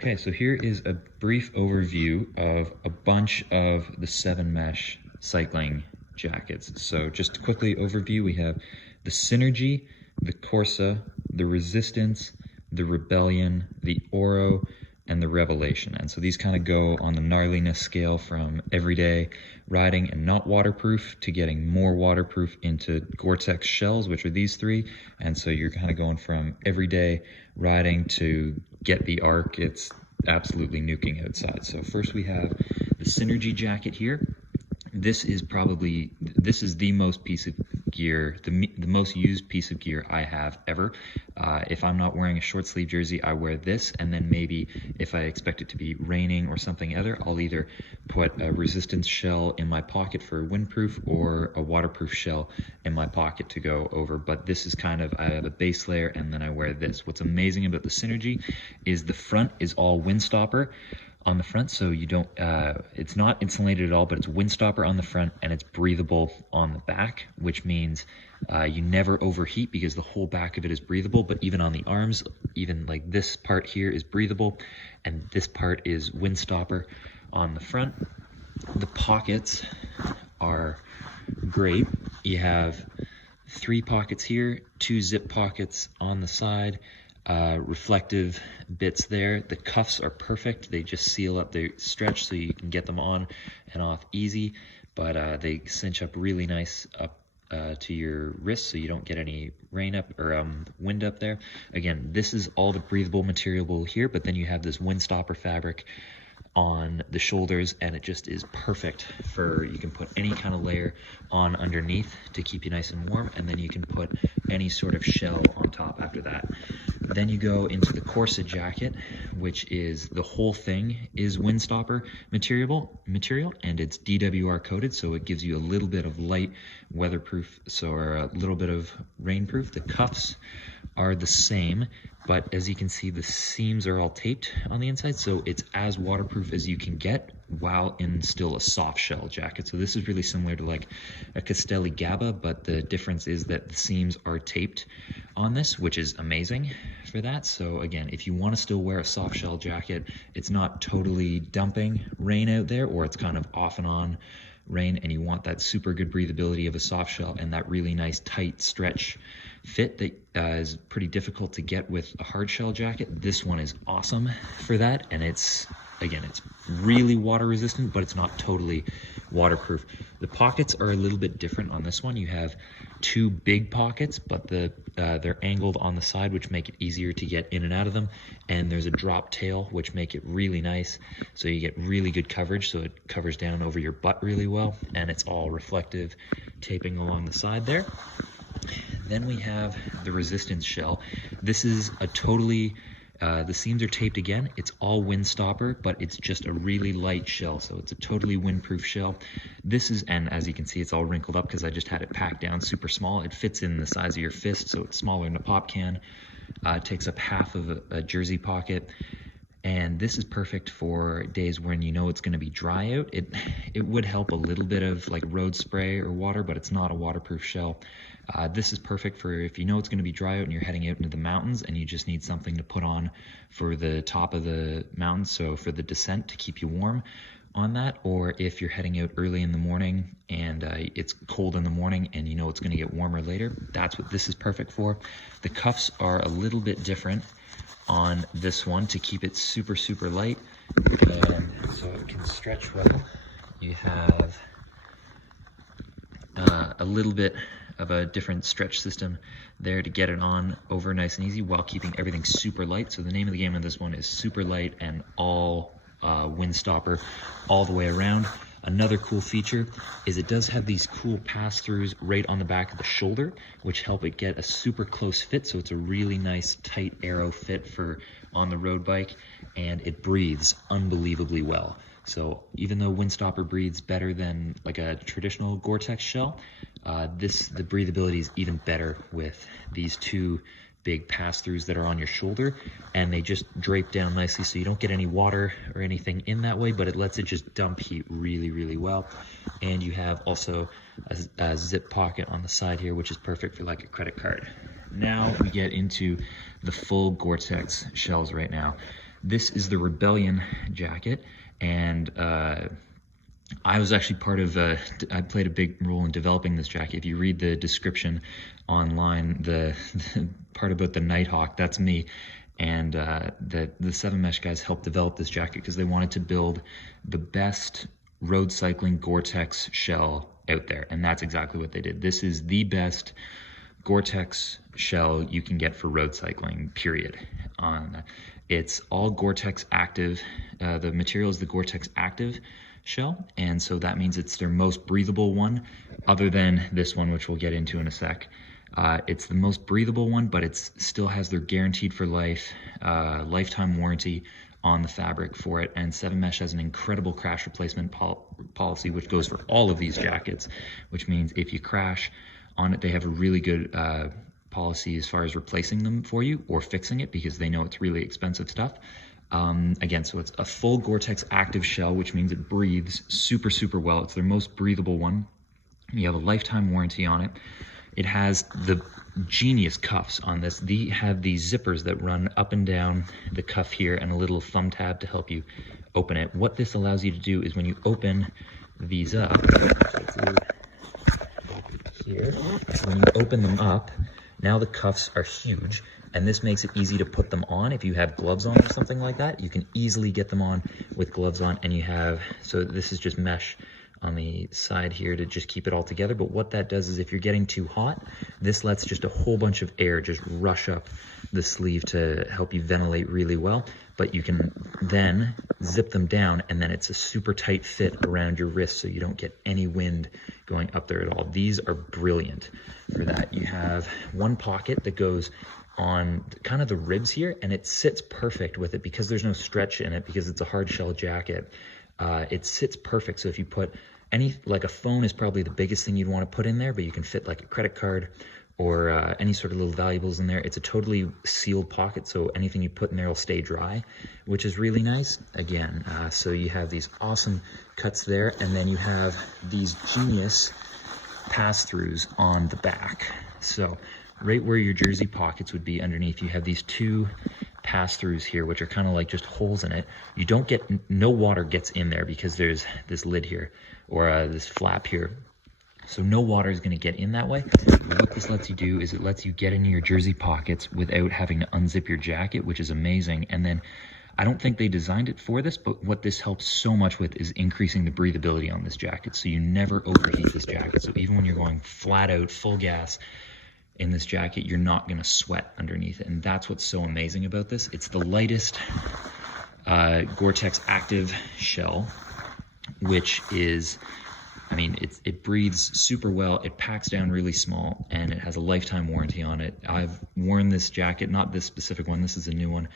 Okay, so here is a brief overview of a bunch of the 7-mesh cycling jackets. So just to quickly overview, we have the Synergy, the Corsa, the Resistance, the Rebellion, the Oro, and the Revelation. And so these kind of go on the gnarliness scale from everyday riding and not waterproof to getting more waterproof into Gore-Tex shells, which are these three. And so you're kind of going from everyday riding to get the arc. It's absolutely nuking outside. So first we have the Synergy jacket here. This is the most piece of gear, the most used piece of gear I have ever. If I'm not wearing a short sleeve jersey, I wear this, and then maybe if I expect it to be raining or something other, I'll either put a resistance shell in my pocket for windproof or a waterproof shell in my pocket to go over. But this is kind of, I have a base layer and then I wear this. What's amazing about the Synergy is the front is all windstopper on the front, so you don't it's not insulated at all, but it's windstopper on the front and it's breathable on the back, which means you never overheat because the whole back of it is breathable. But even on the arms, even like this part here is breathable and this part is windstopper on the front. The pockets are great. You have 3 pockets here, 2 zip pockets on the side, reflective bits there. The cuffs are perfect. They just seal up, they stretch so you can get them on and off easy, but they cinch up really nice up to your wrist so you don't get any rain up or wind up there. Again, this is all the breathable material here, but then you have this windstopper fabric on the shoulders, and it just is perfect for, you can put any kind of layer on underneath to keep you nice and warm, and then you can put any sort of shell on top after that. Then you go into the Corsa jacket, which is, the whole thing is windstopper material, and it's DWR coated, so it gives you a little bit of light weatherproof, or a little bit of rainproof. The cuffs are the same, but as you can see, the seams are all taped on the inside, so it's as waterproof as you can get while in still a soft shell jacket. So this is really similar to like a Castelli Gabba, but the difference is that the seams are taped on this, which is amazing for that. So again, if you want to still wear a soft shell jacket, it's not totally dumping rain out there, or it's kind of off and on rain, and you want that super good breathability of a soft shell and that really nice tight stretch fit that is pretty difficult to get with a hard shell jacket. This one is awesome for that, and it's, again, it's really water resistant, but it's not totally waterproof. The pockets are a little bit different on this one. You have 2 big pockets, but they're angled on the side, which make it easier to get in and out of them, and there's a drop tail, which make it really nice, so you get really good coverage, so it covers down over your butt really well, and it's all reflective taping along the side there. Then we have the resistance shell. This is a totally, the seams are taped again. It's all windstopper, but it's just a really light shell, so it's a totally windproof shell. This is, and as you can see, it's all wrinkled up because I just had it packed down super small. It fits in the size of your fist, so it's smaller than a pop can. It takes up half of a jersey pocket. And this is perfect for days when you know it's going to be dry out. It would help a little bit of like road spray or water, but it's not a waterproof shell. This is perfect for if you know it's going to be dry out and you're heading out into the mountains and you just need something to put on for the top of the mountain, so for the descent to keep you warm on that, or if you're heading out early in the morning and it's cold in the morning and you know it's going to get warmer later. That's what this is perfect for. The cuffs are a little bit different on this one to keep it super, super light, so it can stretch well. You have a little bit of a different stretch system there to get it on over nice and easy while keeping everything super light. So the name of the game on this one is super light and all windstopper all the way around. Another cool feature is it does have these cool pass-throughs right on the back of the shoulder, which help it get a super close fit, so it's a really nice tight arrow fit for on the road bike, and it breathes unbelievably well. So even though windstopper breathes better than like a traditional Gore-Tex shell, the breathability is even better with these 2 big pass-throughs that are on your shoulder, and they just drape down nicely so you don't get any water or anything in that way, but it lets it just dump heat really, really well. And you have also a zip pocket on the side here, which is perfect for like a credit card. Now we get into the full Gore-Tex shells right now. This is the Rebellion jacket, and I was actually I played a big role in developing this jacket. If you read the description online, the part about the Nighthawk, that's me. And the 7 Mesh guys helped develop this jacket because they wanted to build the best road cycling Gore-Tex shell out there. And that's exactly what they did. This is the best Gore-Tex shell you can get for road cycling, period. It's all Gore-Tex active. The material is the Gore-Tex active shell, and so that means it's their most breathable one, other than this one, which we'll get into in a sec. It's the most breathable one, but it still has their guaranteed for life, lifetime warranty on the fabric for it. And 7 Mesh has an incredible crash replacement policy, which goes for all of these jackets, which means if you crash on it, they have a really good policy as far as replacing them for you or fixing it, because they know it's really expensive stuff. Again, so it's a full Gore-Tex active shell, which means it breathes super, super well. It's their most breathable one. You have a lifetime warranty on it. It has the genius cuffs on this. They have these zippers that run up and down the cuff here and a little thumb tab to help you open it. What this allows you to do is when you open these up, here, when you open them up, now the cuffs are huge, and this makes it easy to put them on. If you have gloves on or something like that, you can easily get them on with gloves on, and you have, so this is just mesh on the side here to just keep it all together. But what that does is if you're getting too hot, this lets just a whole bunch of air just rush up the sleeve to help you ventilate really well. But you can then zip them down, and then it's a super tight fit around your wrist, so you don't get any wind going up there at all. These are brilliant for that. You have one pocket that goes on kind of the ribs here, and it sits perfect with it because there's no stretch in it, because it's a hard shell jacket. It sits perfect. So if you put like a phone is probably the biggest thing you'd want to put in there, but you can fit like a credit card or any sort of little valuables in there. It's a totally sealed pocket, so anything you put in there will stay dry, which is really nice. Again, so you have these awesome cuts there, and then you have these genius pass-throughs on the back. So right where your jersey pockets would be underneath, you have these two pass-throughs here, which are kind of like just holes in it. You don't get, no water gets in there because there's this lid here, or this flap here. So no water is going to get in that way. What this lets you do is it lets you get into your jersey pockets without having to unzip your jacket, which is amazing. And then I don't think they designed it for this, but what this helps so much with is increasing the breathability on this jacket. So you never overheat this jacket. So even when you're going flat out, full gas in this jacket, you're not going to sweat underneath it. And that's what's so amazing about this. It's the lightest Gore-Tex active shell, which is, I mean, it breathes super well, it packs down really small, and it has a lifetime warranty on it. I've worn this jacket, not this specific one, this is a new one,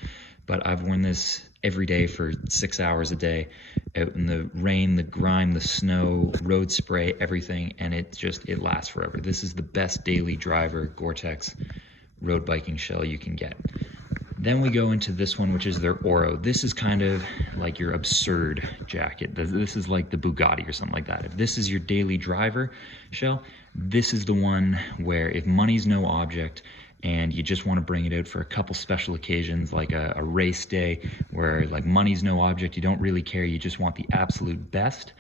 but I've worn this every day for 6 hours a day, out in the rain, the grime, the snow, road spray, everything, and it lasts forever. This is the best daily driver Gore-Tex road biking shell you can get. Then we go into this one, which is their Oro. This is kind of like your absurd jacket. This is like the Bugatti or something like that. If this is your daily driver shell, this is the one where if money's no object and you just want to bring it out for a couple special occasions, like a race day where like money's no object, you don't really care, you just want the absolute best,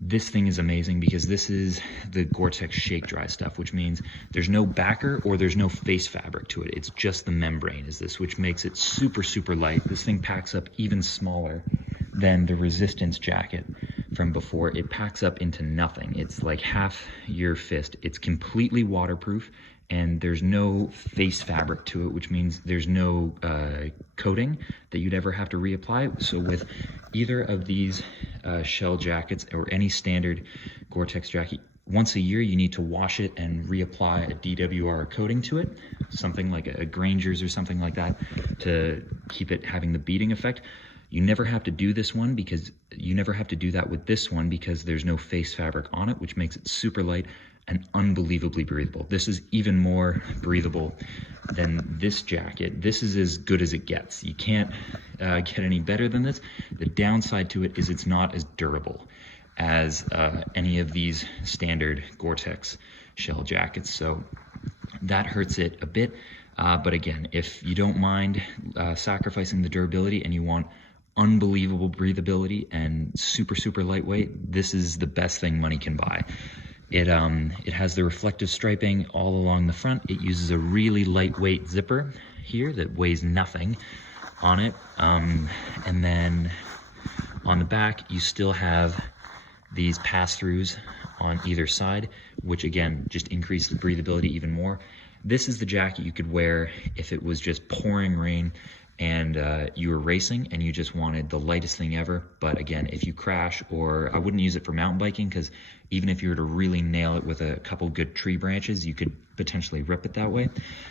this thing is amazing because this is the Gore-Tex shake dry stuff, which means there's no backer or there's no face fabric to it. It's just the membrane is this, which makes it super, super light. This thing packs up even smaller than the Resistance jacket from before. It packs up into nothing. It's like half your fist. It's completely waterproof, and there's no face fabric to it, which means there's no coating that you'd ever have to reapply. So with either of these shell jackets or any standard Gore-Tex jacket, once a year you need to wash it and reapply a DWR coating to it, something like a Granger's or something like that, to keep it having the beading effect. You never have to do this one because you never have to do that with this one because there's no face fabric on it, which makes it super light and unbelievably breathable. This is even more breathable than this jacket. This is as good as it gets. You can't get any better than this. The downside to it is it's not as durable as any of these standard Gore-Tex shell jackets, so that hurts it a bit. But again, if you don't mind sacrificing the durability and you want unbelievable breathability and super, super lightweight, this is the best thing money can buy. It has the reflective striping all along the front. It uses a really lightweight zipper here that weighs nothing on it. And then on the back, you still have these pass-throughs on either side, which again, just increase the breathability even more. This is the jacket you could wear if it was just pouring rain and you were racing and you just wanted the lightest thing ever. But again, if you crash, or I wouldn't use it for mountain biking, because even if you were to really nail it with a couple good tree branches, you could potentially rip it that way.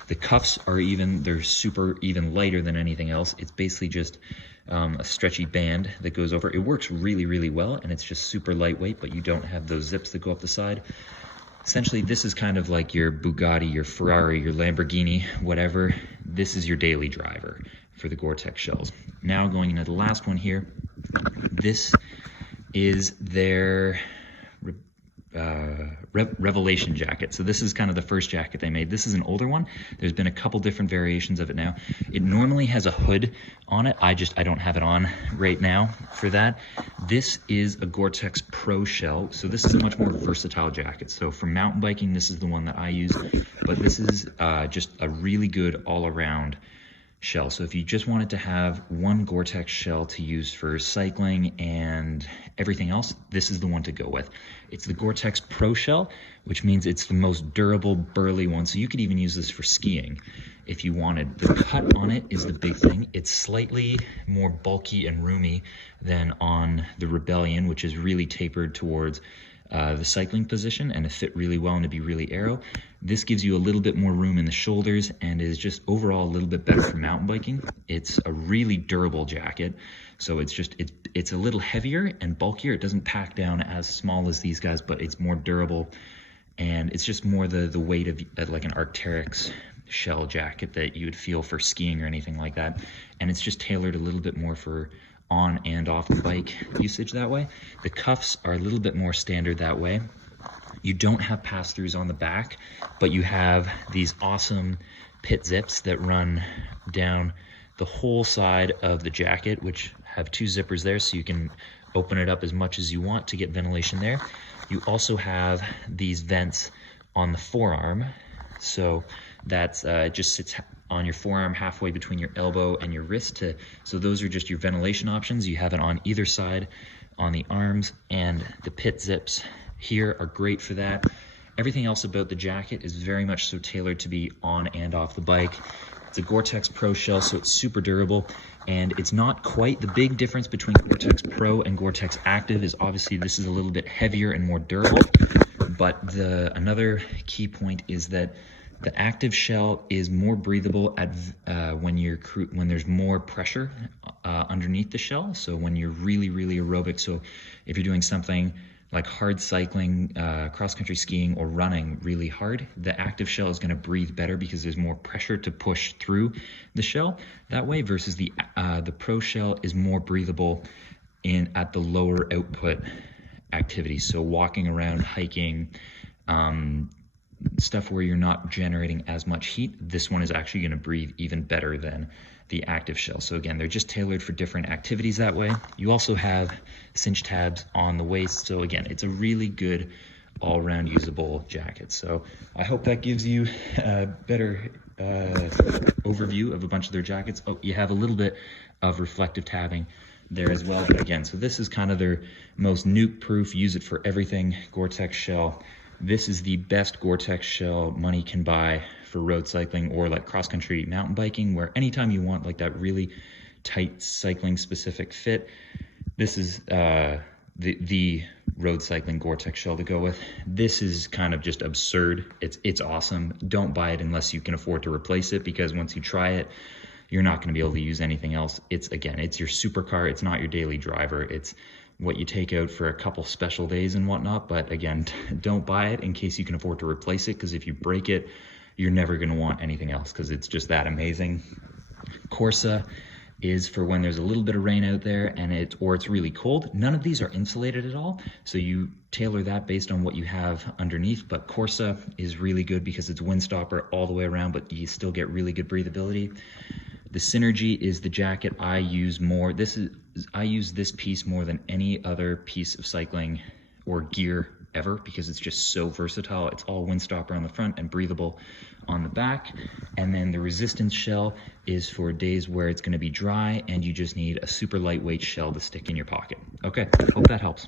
The cuffs are they're super even lighter than anything else. It's basically just a stretchy band that goes over. It works really, really well, and it's just super lightweight, but you don't have those zips that go up the side. Essentially, this is kind of like your Bugatti, your Ferrari, your Lamborghini, whatever. This is your daily driver for the Gore-Tex shells. Now going into the last one here, this is their Revelation jacket. So this is kind of the first jacket they made. This is an older one. There's been a couple different variations of it now. It normally has a hood on it. I don't have it on right now for that. This is a Gore-Tex Pro shell. So this is a much more versatile jacket. So for mountain biking, this is the one that I use, but this is just a really good all-around shell. So if you just wanted to have one Gore-Tex shell to use for cycling and everything else, this is the one to go with. It's the Gore-Tex Pro shell, which means it's the most durable, burly one. So you could even use this for skiing if you wanted. The cut on it is the big thing. It's slightly more bulky and roomy than on the Rebellion, which is really tapered towards the cycling position, and it fit really well and to be really aero. This gives you a little bit more room in the shoulders and is just overall a little bit better for mountain biking. It's a really durable jacket, so it's a little heavier and bulkier. It doesn't pack down as small as these guys, but it's more durable, and it's just more the weight of like an Arc'teryx shell jacket that you would feel for skiing or anything like that. And it's just tailored a little bit more for on and off the bike usage that way. The cuffs are a little bit more standard that way. You don't have pass-throughs on the back, but you have these awesome pit zips that run down the whole side of the jacket, which have two zippers there, so you can open it up as much as you want to get ventilation there. You also have these vents on the forearm, so that's it just sits on your forearm halfway between your elbow and your wrist. So those are just your ventilation options. You have it on either side on the arms, and the pit zips here are great for that. Everything else about the jacket is very much so tailored to be on and off the bike. It's a Gore-Tex Pro shell, so it's super durable, and it's not quite the big difference between Gore-Tex Pro and Gore-Tex Active is obviously this is a little bit heavier and more durable, but another key point is that the active shell is more breathable when there's more pressure underneath the shell. So when you're really, really aerobic, so if you're doing something like hard cycling, cross-country skiing, or running really hard, the active shell is going to breathe better because there's more pressure to push through the shell that way, versus the Pro shell is more breathable at the lower output activities. So walking around, hiking, stuff where you're not generating as much heat, this one is actually going to breathe even better than the active shell. So again, they're just tailored for different activities that way. You also have cinch tabs on the waist. So again, it's a really good all-around usable jacket. So I hope that gives you a better overview of a bunch of their jackets. Oh, you have a little bit of reflective tabbing there as well. But again, so this is kind of their most nuke-proof, use it for everything Gore-Tex shell. This is the best Gore-Tex shell money can buy for road cycling or like cross-country mountain biking, where anytime you want like that really tight cycling specific fit, this is the road cycling Gore-Tex shell to go with. This is kind of just absurd. It's awesome. Don't buy it unless you can afford to replace it, because once you try it, you're not going to be able to use anything else. It's your supercar. It's not your daily driver. It's what you take out for a couple special days and whatnot. But again, don't buy it in case you can afford to replace it, because if you break it, you're never going to want anything else, because it's just that amazing. Corsa is for when there's a little bit of rain out there and it's really cold. None of these are insulated at all, so you tailor that based on what you have underneath. But Corsa is really good because it's windstopper all the way around, but you still get really good breathability. The Synergy is the jacket I use more. I use this piece more than any other piece of cycling or gear ever because it's just so versatile. It's all windstopper on the front and breathable on the back. And then the Resistance shell is for days where it's going to be dry and you just need a super lightweight shell to stick in your pocket. Okay, hope that helps.